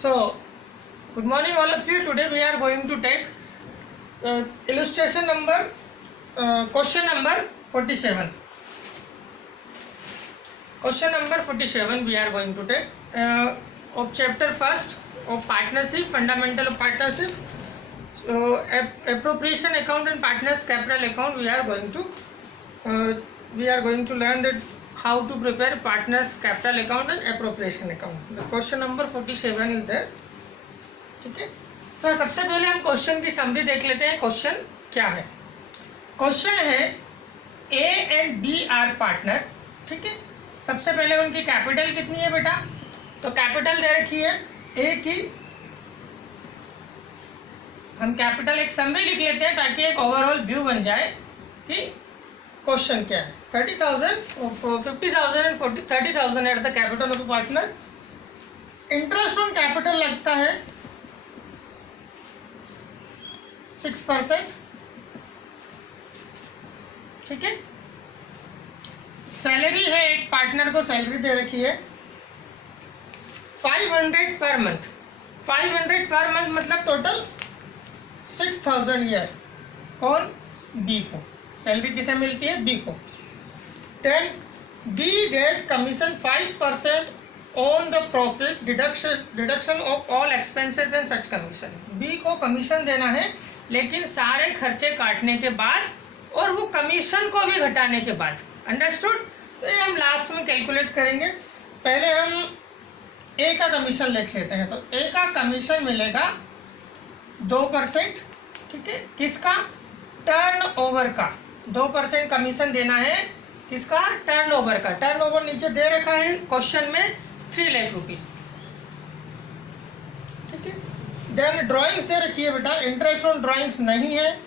So, good morning all of you. Today we are going to take illustration number, question number 47. Question number 47 we are going to take of chapter first of partnership, fundamental of partnership. So, appropriation account and partners capital account we are going to learn that how to prepare partners capital account and appropriation account. The question number 47 is there. ठीक है sir, सबसे पहले हम question की summary देख लेते हैं. Question क्या है? क्वेश्चन है A and B are partner. ठीक है, सबसे पहले उनकी कैपिटल कितनी है बेटा? तो कैपिटल दे रखी है ए की. हम कैपिटल एक समरी लिख लेते हैं ताकि एक ओवरऑल व्यू बन जाए कि क्वेश्चन क्या है. 30,000, 50,000 and 30,000 at the capital of partner. Interest on capital लगता है 6%. ठीक है, सैलरी है, एक पार्टनर को सैलरी दे रखी है 500 पर मंथ. 500 पर मंथ मतलब टोटल 6,000 ईयर. कौन? बी को. सैलरी किसे मिलती है? बी को. Then B get commission 5% on the profit deduction of all expenses and such commission. B को कमीशन देना है लेकिन सारे खर्चे काटने के बाद और वो कमीशन को भी घटाने के बाद. अंडरस्टूड? तो ये हम लास्ट में कैलकुलेट करेंगे. पहले हम ए का कमीशन लिख लेते हैं. तो ए का कमीशन मिलेगा 2%. ठीक है, किसका? टर्नओवर का. 2% कमीशन देना है किसका? टर्नओवर का. टर्नओवर नीचे दे रखा है क्वेश्चन में 3 लाख रुपीज. ठीक है, देन ड्राइंग्स दे रखी है बेटा. इंटरेस्ट ऑन ड्राइंग्स नहीं है.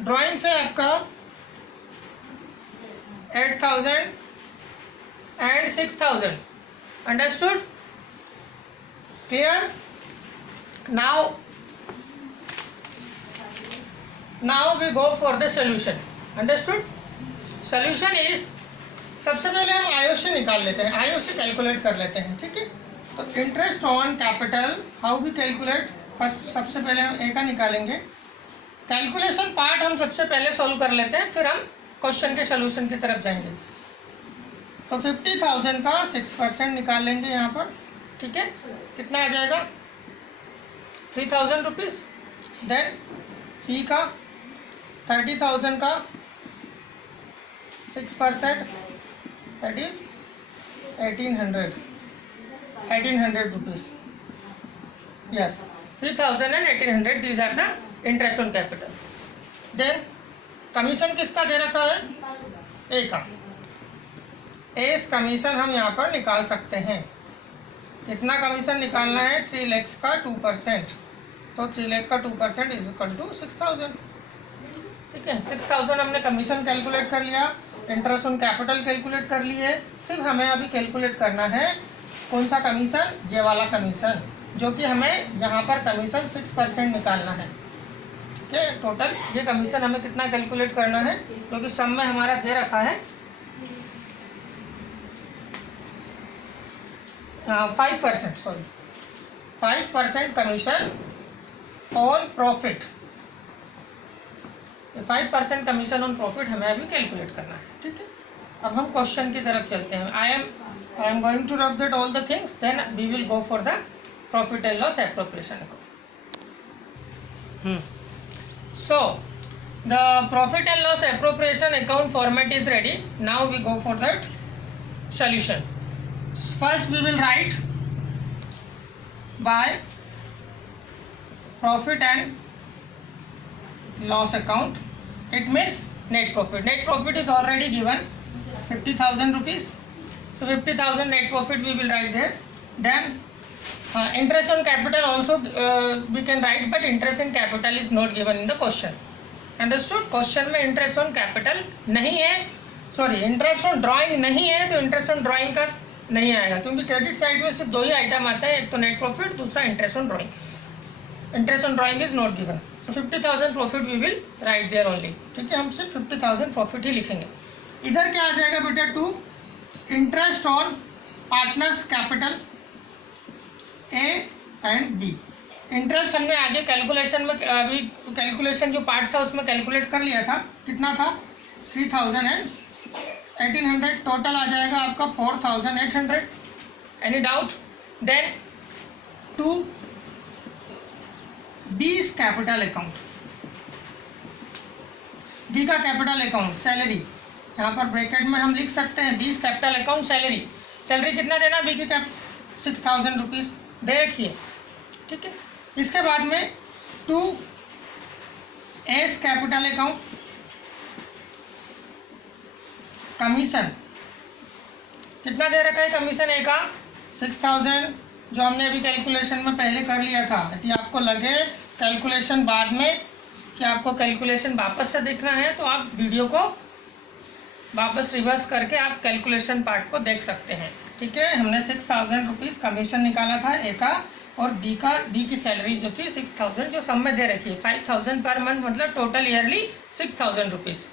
ड्राइंग्स है आपका 8,000 and 6,000. Understood? Clear? Now we go for the solution. Understood? Solution is, सबसे पहले हम आईओसी निकाल लेते हैं. आईओसी कैलकुलेट कर लेते हैं. ठीक है, तो interest on capital how we calculate. First सबसे पहले हम ए का निकालेंगे. कैलकुलेशन पार्ट हम सबसे पहले सॉल्व कर लेते हैं, फिर हम क्वेश्चन के सोल्यूशन की तरफ जाएंगे. तो 50,000 का 6% निकाल लेंगे यहाँ पर. ठीक है, कितना आ जाएगा? 3,000 रुपीज. देन पी का 30,000 का 6%, that is 1,800 rupees. Yes, 3,000 and 1,800 these are the interest on capital. Then commission किसका दे रखा है? ए का. एस कमीशन हम यहाँ पर निकाल सकते हैं. कितना कमीशन निकालना है? 3 लाख का 2%. तो 3 लाख का 2% इज इक्वल टू 6,000. ठीक है, 6,000 हमने कमीशन कैलकुलेट कर लिया. इंटरेस्ट ऑन कैपिटल कैलकुलेट कर लिए. सिर्फ हमें अभी कैलकुलेट करना है कौन सा कमीशन? ये वाला कमीशन, जो कि हमें यहाँ पर कमीशन 6% निकालना है. ठीक है, टोटल ये कमीशन हमें कितना कैलकुलेट करना है, क्योंकि सम में हमारा दे रखा है 5%. Sorry, 5% commission on profit. 5% commission on profit हमें अभी कैलकुलेट करना है. ठीक है, अब हम क्वेश्चन की तरफ चलते हैं. I am going to rub that all the things, then we will go for the profit and loss appropriation account. So the profit and loss appropriation account format is ready. Now we go for that solution. First we will write by profit and loss account. It means net profit. Net profit is already given 50,000 rupees. So 50,000 net profit we will write there. Then interest on capital also we can write, but interest on capital is not given in the question. Understood? Question में interest on capital नहीं है, sorry interest on drawing नहीं है, तो interest on drawing का नहीं आएगा, क्योंकि क्रेडिट साइड में सिर्फ 2 ही आइटम आता है, एक तो नेट प्रॉफिट, दूसरा interest on drawing. Interest on drawing is not given. So 50,000 profit we will write there only. ठीक है, हम सिर्फ 50,000 प्रॉफिट ही लिखेंगे. इधर क्या आ जाएगा बेटा? 2 interest on partners capital and B. Interest हमने आगे कैलकुलेशन में, अभी कैलकुलेशन जो पार्ट था उसमें कैलकुलेट कर लिया था, कितना था 3000 एंड 1800, टोटल आ जाएगा आपका 4800। Any doubt? Then to B's capital account, B का कैपिटल अकाउंट सैलरी, यहाँ पर ब्रैकेट में हम लिख सकते हैं बीज कैपिटल अकाउंट सैलरी। सैलरी कितना देना बी की कैप 6000 रुपीज़ दे रखिए, ठीक है। इसके बाद में to S capital account commission, कितना दे रखा है कमीशन ए का 6000, जो हमने अभी कैलकुलेशन में पहले कर लिया था। यदि आपको लगे कैलकुलेशन बाद में कि आपको कैलकुलेशन वापस से देखना है तो आप वीडियो को वापस रिवर्स करके आप कैलकुलेशन पार्ट को देख सकते हैं, ठीक है। हमने 6000 रुपीज़ कमीशन निकाला था ए का, और बी की सैलरी जो थी 6000 जो सब में दे रखी है, 5000 पर मंथ, मतलब टोटल ईयरली 6000 रुपीज़,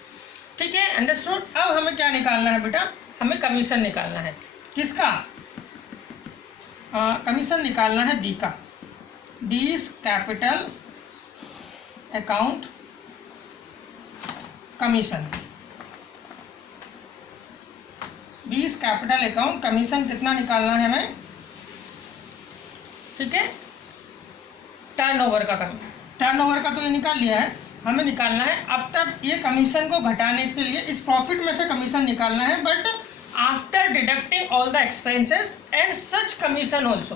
ठीक है। अंडरस्टूड? अब हमें क्या निकालना है बेटा? हमें कमीशन निकालना है। किसका? कमीशन निकालना है बी का, बीज कैपिटल अकाउंट कमीशन, बीज कैपिटल अकाउंट कमीशन कितना निकालना है हमें, ठीक है। टर्नओवर का टर्नओवर का तो ये निकाल लिया है, हमें निकालना है अब तक ये कमीशन को घटाने के लिए इस प्रॉफिट में से कमीशन निकालना है, but after deducting all the expenses and such commission also,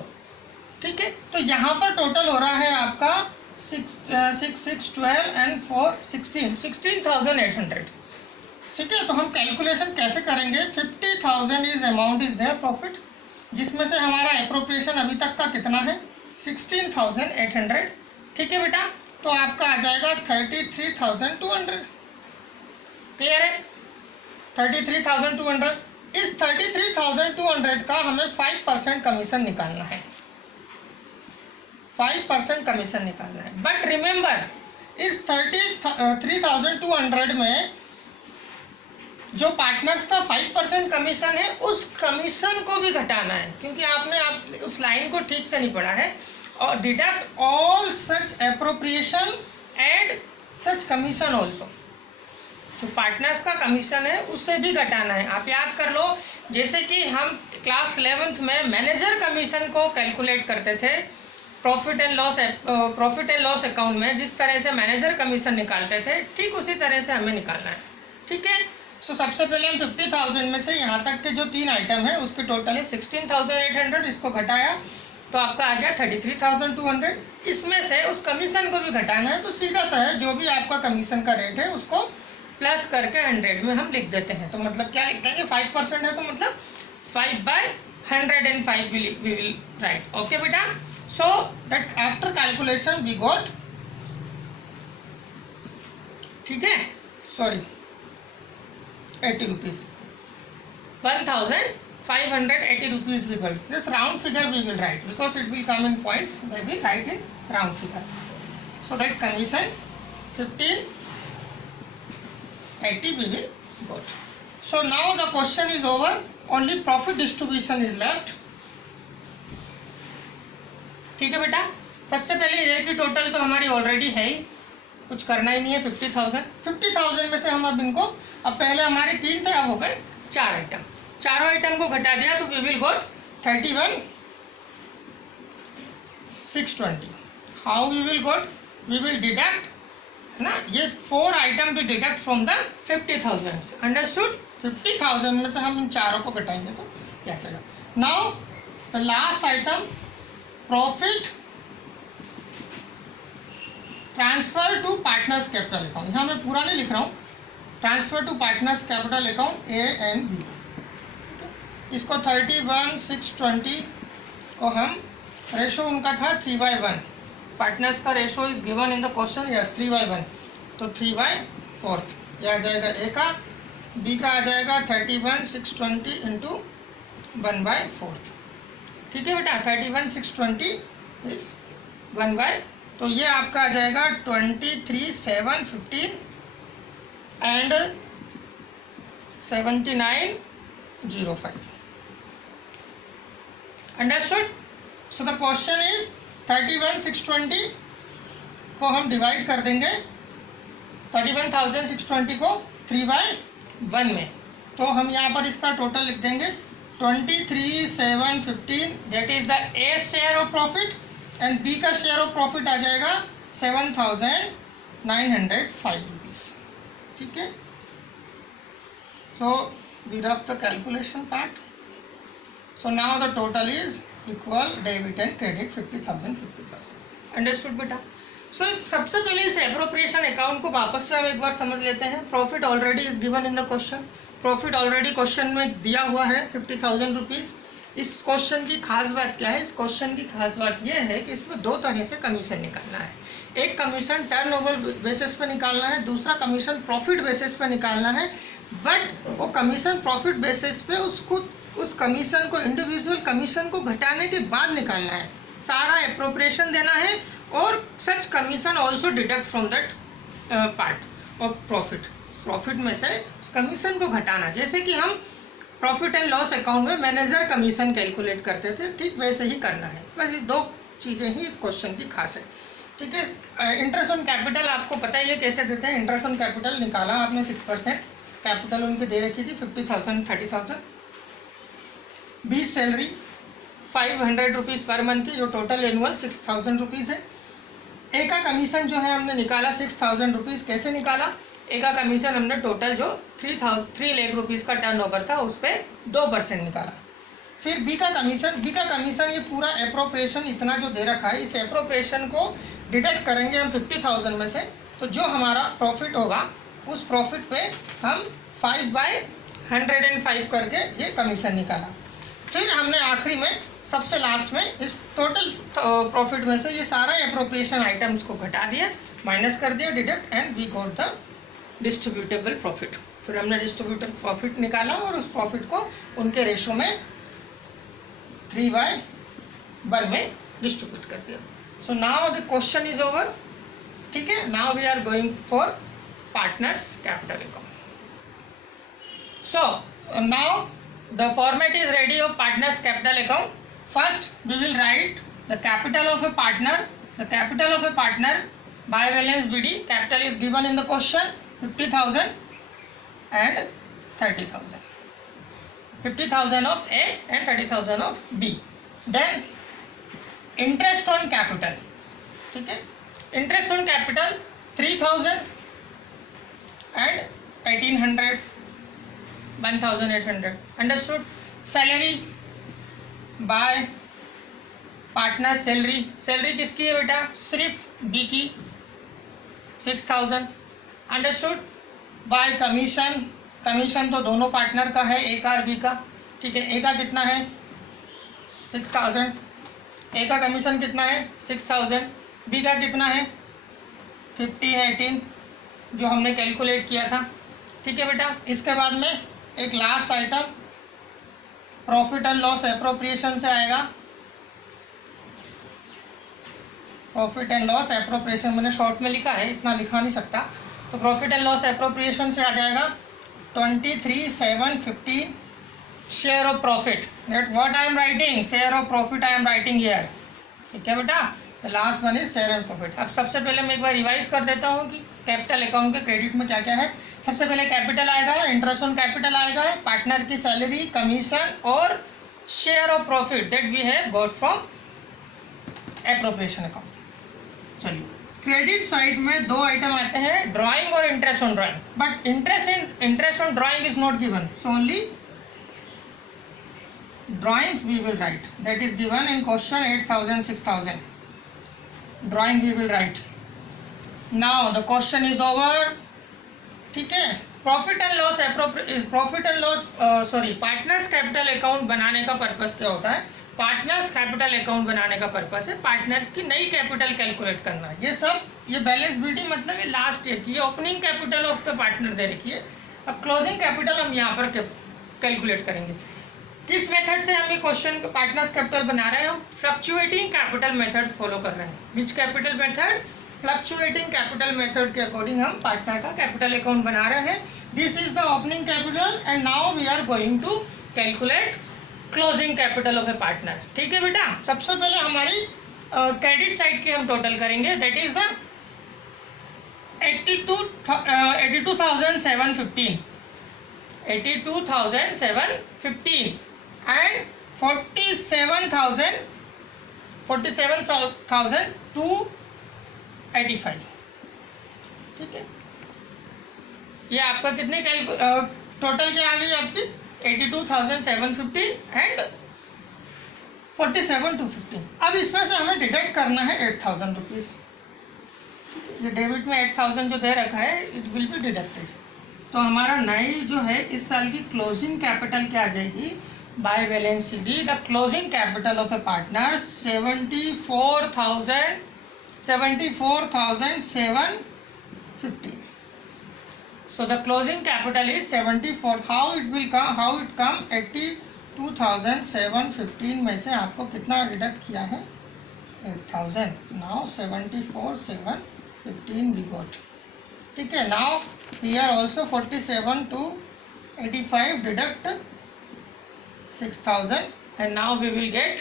ठीक है। तो यहाँ पर टोटल हो रहा है आपका 6 12 एंड 4 16,800, ठीक है। तो हम कैलकुलेशन कैसे करेंगे? 50,000 is amount is their profit, जिसमें से हमारा एप्रोप्रिएशन अभी तक का कितना है 16,800, ठीक है बेटा। तो आपका आ जाएगा 33,200, क्लियर है? 33,200। इस 33,200 का हमें 5% कमीशन निकालना है, 5% कमीशन निकालना है। बट रिमेंबर, इस 33,200 में जो पार्टनर्स का 5% कमीशन है उस कमीशन को भी घटाना है, क्योंकि आपने उस लाइन को ठीक से नहीं पढ़ा है। और deduct all such appropriation and such commission also, जो पार्टनर्स का कमीशन है उससे भी घटाना है। आप याद कर लो, जैसे कि हम क्लास 11th में मैनेजर कमीशन को कैलकुलेट करते थे प्रॉफिट एंड लॉस अकाउंट में, जिस तरह से मैनेजर कमीशन निकालते थे, ठीक उसी तरह से हमें निकालना है, ठीक है। सो सबसे पहले हम 50,000 में से यहाँ तक के जो 3 आइटम है उसके टोटल है 16,800, इसको घटाया तो आपका आ गया 33,200। इसमें से उस कमीशन को भी घटाना है, तो सीधा सा है, जो भी आपका कमीशन का रेट है उसको प्लस करके 100 में हम लिख देते हैं। तो मतलब क्या लिख देंगे? 5% है तो मतलब 5/105 we will write, okay बेटा। So that after calculation we got, ठीक है, sorry 80 rupees, 1,580 rupees we got. This round figure we will write because it will come in points. We will write in round figure. So that commission 1580 we will got. So now the question is over. Only profit distribution is left. ठीक है बेटा। सबसे पहले इधर की total तो हमारी already है ही, कुछ करना ही नहीं है। 50,000 में से हम अब इनको, अब पहले हमारे 3 थे, अब हो गए 4 आइटम, चारों आइटम को घटा दिया तो we will got 31,620। How we will got? We will deduct, है ना, ये 4 आइटम भी डिडक्ट फ्रॉम द 50,000। अंडरस्टूड? 50,000 में से हम इन चारों को घटाएंगे तो क्या चलेगा। Now the last item, profit transfer to partners capital account. यहाँ मैं पूरा नहीं लिख रहा हूँ, transfer to partners capital account A and B. इसको 31,620 को हम, रेशो उनका था 3/1, पार्टनर्स का ratio is given in the question, yes 3/1, तो 3/4 यह आ जाएगा ए का। बी का आ जाएगा 31,620 इंटू 1/4, ठीक है बेटा। 31,620 इज 1/, तो ये आपका आ जाएगा 23,715 and 7905। Understood? So the question is 31,620 को हम डिवाइड कर देंगे 31,620 को 3/1 में, तो हम यहाँ पर इसका टोटल लिख देंगे 23,715, that is the A share of profit, and B का शेयर ऑफ प्रॉफिट आ जाएगा 7,905 रुपीज। ठीक है, so we rough the calculation part. So now the total is equal debit and credit 50,000 50,000। Understood बेटा? सो सबसे पहले इस एप्रोप्रिएशन अकाउंट को वापस से हम एक बार समझ लेते हैं। Profit already is given in the question, profit already question में दिया हुआ है 50,000 रुपीज। इस क्वेश्चन की खास बात क्या है? इस क्वेश्चन की खास बात यह है कि इसमें दो तरह से कमीशन निकालना है। एक कमीशन टर्नओवर बेसिस पे निकालना है, दूसरा कमीशन प्रॉफिट बेसिस पे निकालना है। बट वो कमीशन प्रॉफिट बेसिस पे उस कमीशन को, इंडिविजुअल कमीशन को घटाने के बाद निकालना है, सारा एप्रोप्रिएशन देना है, और सच commission also deduct from that part of profit. Profit में से कमीशन को घटाना, जैसे कि हम प्रॉफिट एंड लॉस अकाउंट में मैनेजर कमीशन कैलकुलेट करते थे, ठीक वैसे ही करना है। बस इस दो चीज़ें ही इस क्वेश्चन की खास है। ठीक है, इंटरेस्ट ऑन कैपिटल आपको पता ही है कैसे देते हैं। इंटरेस्ट ऑन कैपिटल निकाला आपने 6%, कैपिटल उनके दे रखी थी 50,000 30,000, 20 सैलरी 500 रुपीज़ पर मंथ की, जो टोटल एनुअल 6,000 रुपीज़ है। ए का कमीशन जो है हमने निकाला 6,000 रुपीज़। कैसे निकाला? ए का कमीशन हमने टोटल जो 3 लाख रुपीज़ का टर्नओवर था उस पर 2% निकाला। फिर बी का कमीशन ये पूरा एप्रोप्रिएशन इतना जो दे रखा है, इस एप्रोप्रिएशन को डिडक्ट करेंगे हम 50,000 में से, तो जो हमारा प्रॉफिट होगा उस प्रॉफिट पे हम 5/105 करके ये कमीशन निकाला। फिर हमने आखिरी में सबसे लास्ट में इस टोटल प्रॉफिट में से ये सारा एप्रोप्रिएशन आइटम्स को घटा दिया, माइनस कर दिया, deduct, and we got the distributable profit. फिर हमने डिस्ट्रीब्यूटेबल प्रॉफिट निकाला और उस प्रॉफिट को उनके रेशो में 3/1 में डिस्ट्रीब्यूट कर दिया। So now the question is over. ठीक है, now we are going for partners capital account. So now the format is ready of partners capital account. First we will write the capital of a partner. The capital of a partner by balance BD, capital is given in the question 50,000 and 30,000. 50,000 of A and 30,000 of B. Then interest on capital. ठीक है, interest on capital 3,000 and 1,800 1,800. Understood? Salary by partner salary किसकी है बेटा? सिर्फ B की 6,000. Understood? Bye commission तो दोनों partner का है, ए का और बी का। ठीक है, ए का कितना है? 6,000। ए का कमीशन कितना है? 6,000। बी का कितना है? 1518 जो हमने कैलकुलेट किया था। ठीक है बेटा, इसके बाद में एक last item profit and loss appropriation से आएगा। प्रॉफिट एंड लॉस एप्रोप्रिएशन मैंने शॉर्ट में लिखा है, इतना लिखा नहीं सकता। तो प्रॉफिट एंड लॉस एप्रोप्रिएशन से आ जाएगा 23,715 share of profit. That what I am writing, share of profit I am writing here. ठीक है बेटा, the last one is share and profit. अब सबसे पहले मैं एक बार रिवाइज कर देता हूँ कि कैपिटल अकाउंट के क्रेडिट में क्या क्या है। सबसे पहले कैपिटल आएगा, इंटरेस्ट ऑन कैपिटल आएगा, पार्टनर की सैलरी, कमीशन और share of profit that we have got from appropriation account. चलिए, क्रेडिट साइड में दो आइटम आते हैं, ड्राइंग और interest on drawing. But interest on drawing is not given, so only drawings we will write, that is given in question 8,000 6,000 drawing we will write. Now the question is over. ठीक है, profit and loss partners capital account बनाने का purpose क्या होता है? Partners capital account बनाने का purpose है पार्टनर्स की नई कैपिटल कैलकुलेट करना। ये बैलेंस बीटी मतलब ये लास्ट ईयर की opening capital of the partner दे रखी है। अब क्लोजिंग कैपिटल हम यहाँ पर कैलकुलेट करेंगे। किस मेथड से हम ये क्वेश्चन पार्टनर्स कैपिटल बना रहे हैं? हम फ्लक्चुएटिंग कैपिटल मेथड फॉलो कर रहे हैं। Which capital method? Fluctuating capital method के अकॉर्डिंग हम पार्टनर का कैपिटल अकाउंट बना रहे हैं। This is the opening capital and now we are going to calculate closing capital of a partner. ठीक है बेटा, सबसे पहले हमारी क्रेडिट साइड की हम टोटल करेंगे, दैट इज द 82,715 एंड 47,285। ठीक है, ये आपका कितने टोटल क्या आ गई आपकी 82,715 एंड 47,215। अब इसमें से हमें डिडक्ट करना है 8,000 रुपीज। ये डेबिट में 8,000 जो दे रखा है इट विल बी डिडक्टेड। तो हमारा नई जो है इस साल की क्लोजिंग कैपिटल क्या आ जाएगी by balance D, the closing capital of a partner 74,715। So the closing capital is 74. How it will come? How it come? 82,715 में से आपको कितना डिडक्ट किया है 8,000. Now 74,715 we got. ठीक है. Now here also 47 to 85 deduct 6,000 and now we will get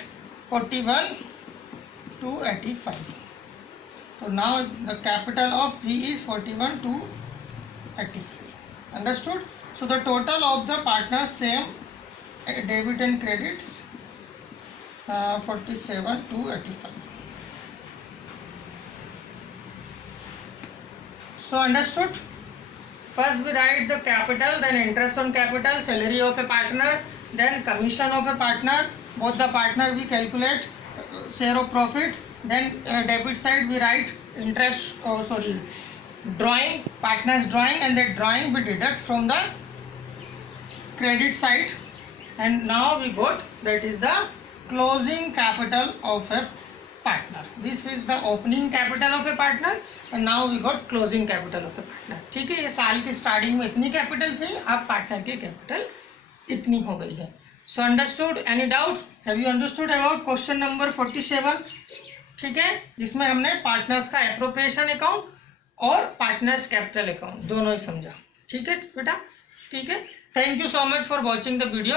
41 to 85. So now the capital of B is 41 to 85. Understood? So the total of the partners same debit and credits 47 to 85. So understood? First we write the capital, then interest on capital, salary of a partner, then commission of a partner. Both the partner we calculate share of profit. Then debit side we write interest. Drawing, partners drawing, and that drawing we deduct from the credit side, and now we got that is the closing capital of a partner. This is the opening capital of a partner and now we got closing capital of a partner. ठीक है, ये साल की starting में इतनी capital थी, अब partner की कैपिटल इतनी हो गई है. So understood? Any doubt? Have you understood about question number 47? ठीक है, जिसमें हमने पार्टनर्स का एप्रोप्रिएशन अकाउंट और पार्टनर्स कैपिटल अकाउंट दोनों ही समझा. ठीक है बेटा, ठीक है. Thank you so much for watching the video.